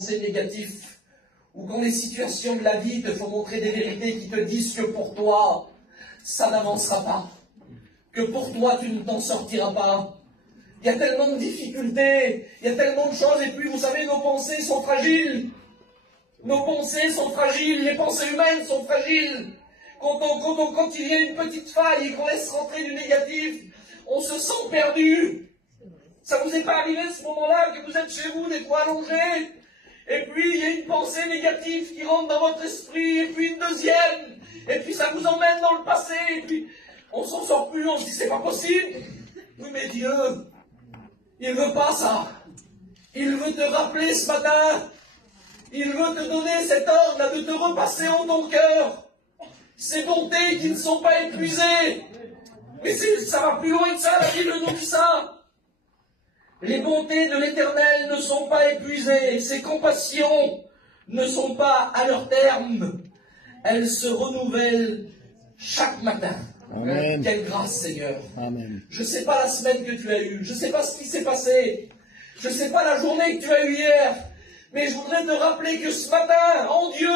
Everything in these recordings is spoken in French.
c'est négatif, ou quand les situations de la vie te font montrer des vérités qui te disent que pour toi, ça n'avancera pas, que pour toi, tu ne t'en sortiras pas. Il y a tellement de difficultés, il y a tellement de choses, et puis vous savez, nos pensées sont fragiles. Nos pensées sont fragiles, les pensées humaines sont fragiles. Quand il y a une petite faille et qu'on laisse rentrer du négatif, on se sent perdu. Ça vous est pas arrivé ce moment-là, que vous êtes chez vous, des fois allongé, et puis il y a une pensée négative qui rentre dans votre esprit, et puis une deuxième, et puis ça vous emmène dans le passé, et puis on s'en sort plus, on se dit c'est pas possible. Oui mais Dieu, il veut pas ça. Il veut te rappeler ce matin, il veut te donner cet ordre de te repasser en ton cœur ces bontés qui ne sont pas épuisées. Mais ça va plus loin que ça, la Bible nous dit ça. Les bontés de l'Éternel ne sont pas épuisées, ses compassions ne sont pas à leur terme. Elles se renouvellent chaque matin. Amen. Quelle grâce, Seigneur. Amen. Je ne sais pas la semaine que tu as eue, je ne sais pas ce qui s'est passé, je ne sais pas la journée que tu as eue hier, mais je voudrais te rappeler que ce matin, en Dieu,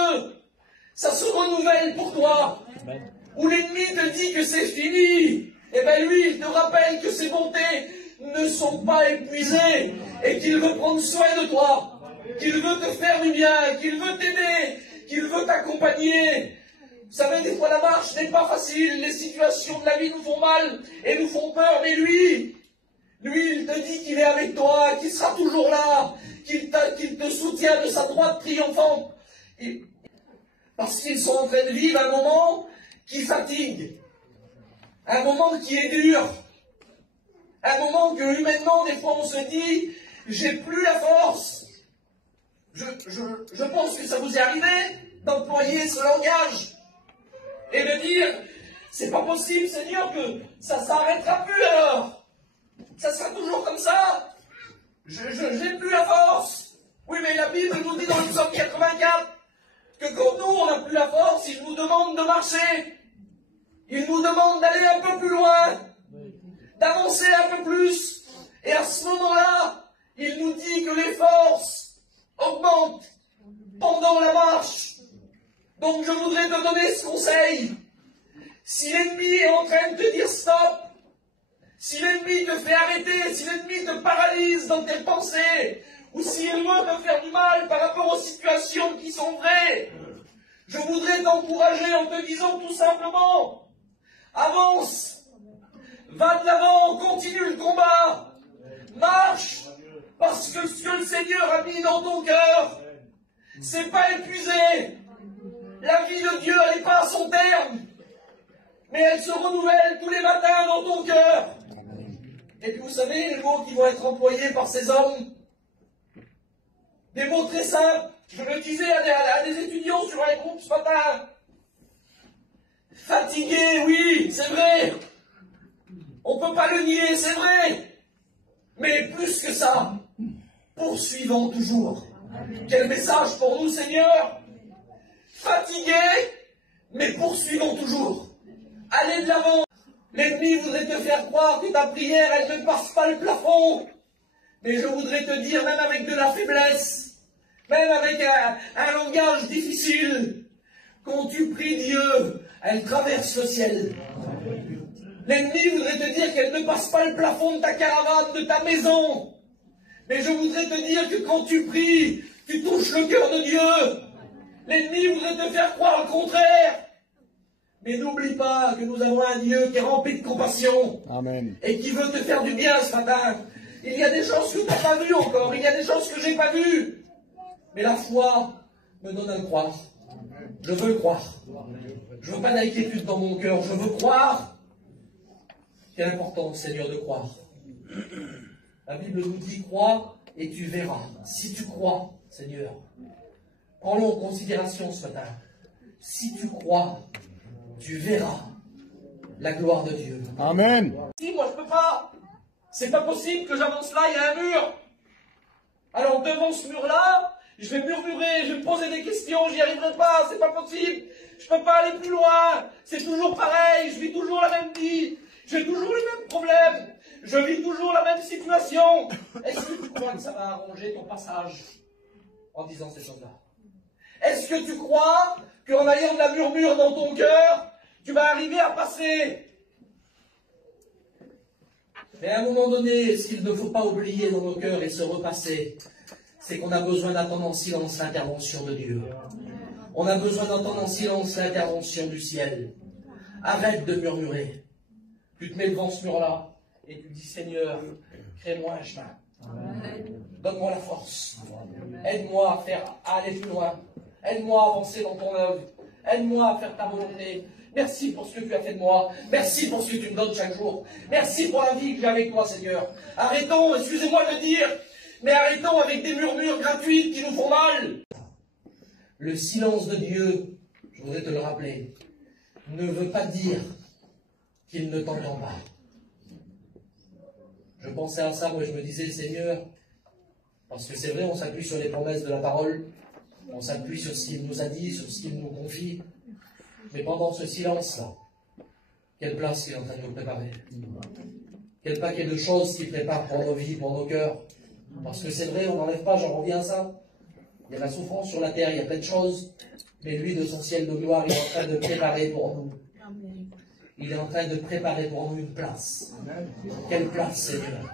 ça se renouvelle pour toi. Amen. Où l'ennemi te dit que c'est fini, et bien lui, il te rappelle que ses bontés ne sont pas épuisées et qu'il veut prendre soin de toi, qu'il veut te faire du bien, qu'il veut t'aider, qu'il veut t'accompagner. Vous savez, des fois la marche n'est pas facile, les situations de la vie nous font mal et nous font peur, mais lui, il te dit qu'il est avec toi, qu'il sera toujours là, qu'il te soutient de sa droite triomphante. Parce qu'ils sont en train de vivre un moment qui fatigue, un moment qui est dur, un moment que humainement, des fois, on se dit, j'ai plus la force. Je pense que ça vous est arrivé d'employer ce langage et de dire, c'est pas possible, Seigneur, que ça s'arrêtera plus alors. Ça sera toujours comme ça. J'ai plus la force. Oui, mais la Bible nous dit dans le psaume 84 que quand nous, on n'a plus la force, il nous demande de marcher. Il nous demande d'aller un peu plus loin, d'avancer un peu plus. Et à ce moment-là, il nous dit que les forces augmentent pendant la marche. Donc je voudrais te donner ce conseil. Si l'ennemi est en train de te dire stop, si l'ennemi te fait arrêter, si l'ennemi te paralyse dans tes pensées, ou s'il veut te faire du mal par rapport aux situations qui sont vraies, je voudrais t'encourager en te disant tout simplement, avance, va de l'avant, continue le combat, marche, parce que ce que le Seigneur a mis dans ton cœur, c'est pas épuisé. La vie de Dieu, elle n'est pas à son terme, mais elle se renouvelle tous les matins dans ton cœur. Et puis vous savez, les mots qui vont être employés par ces hommes, des mots très simples, je le disais à des étudiants sur un groupe ce matin. Fatigué, oui, c'est vrai. On ne peut pas le nier, c'est vrai. Mais plus que ça, poursuivons toujours. Quel message pour nous, Seigneur? Fatigué, mais poursuivons toujours. Allez de l'avant. L'ennemi voudrait te faire croire que ta prière, elle ne passe pas le plafond. Mais je voudrais te dire, même avec de la faiblesse, même avec un langage difficile, quand tu pries Dieu, elle traverse le ciel. L'ennemi voudrait te dire qu'elle ne passe pas le plafond de ta caravane, de ta maison. Mais je voudrais te dire que quand tu pries, tu touches le cœur de Dieu. L'ennemi voudrait te faire croire le contraire. Mais n'oublie pas que nous avons un Dieu qui est rempli de compassion. Amen. Et qui veut te faire du bien ce matin. Il y a des choses que tu n'as pas vues encore. Il y a des choses que je n'ai pas vues. Mais la foi me donne à le croire. Je veux le croire. Je ne veux pas d'inquiétude dans mon cœur. Je veux croire. Quelle importance, Seigneur, de croire. La Bible nous dit, crois et tu verras. Si tu crois, Seigneur, prends-le en considération ce matin. Si tu crois, tu verras la gloire de Dieu. Amen. Si, moi je peux pas. C'est pas possible que j'avance là, il y a un mur. Alors devant ce mur-là, je vais murmurer, je vais me poser des questions, j'y arriverai pas, c'est pas possible. Je peux pas aller plus loin. C'est toujours pareil, je vis toujours la même vie. J'ai toujours les mêmes problèmes. Je vis toujours la même situation. Est-ce que tu crois que ça va arranger ton passage? en disant ces choses-là? Est-ce que tu crois qu'en ayant de la murmure dans ton cœur, tu vas arriver à passer? Mais à un moment donné, ce qu'il ne faut pas oublier dans nos cœurs et se repasser, c'est qu'on a besoin d'entendre en silence l'intervention de Dieu. On a besoin d'entendre en silence l'intervention du ciel. Arrête de murmurer. Tu te mets devant ce mur-là et tu dis, Seigneur, crée-moi un chemin. Donne-moi la force. Aide-moi à aller plus loin. Aide-moi à avancer dans ton œuvre. Aide-moi à faire ta volonté. Merci pour ce que tu as fait de moi. Merci pour ce que tu me donnes chaque jour. Merci pour la vie que j'ai avec toi, Seigneur. Arrêtons, excusez-moi de le dire, mais arrêtons avec des murmures gratuites qui nous font mal. Le silence de Dieu, je voudrais te le rappeler, ne veut pas dire qu'il ne t'entend pas. Je pensais à ça, moi je me disais, Seigneur, parce que c'est vrai, on s'appuie sur les promesses de la parole, on s'appuie sur ce qu'il nous a dit, sur ce qu'il nous confie, mais pendant ce silence-là, quelle place il est en train de nous préparer? Quel paquet de choses qu'il prépare pour nos vies, pour nos cœurs? Parce que c'est vrai, on n'enlève pas, j'en reviens à ça. Il y a la souffrance sur la terre, il y a plein de choses, mais lui, de son ciel de gloire, il est en train de préparer pour nous. Il est en train de préparer pour nous une place. Quelle place, Seigneur?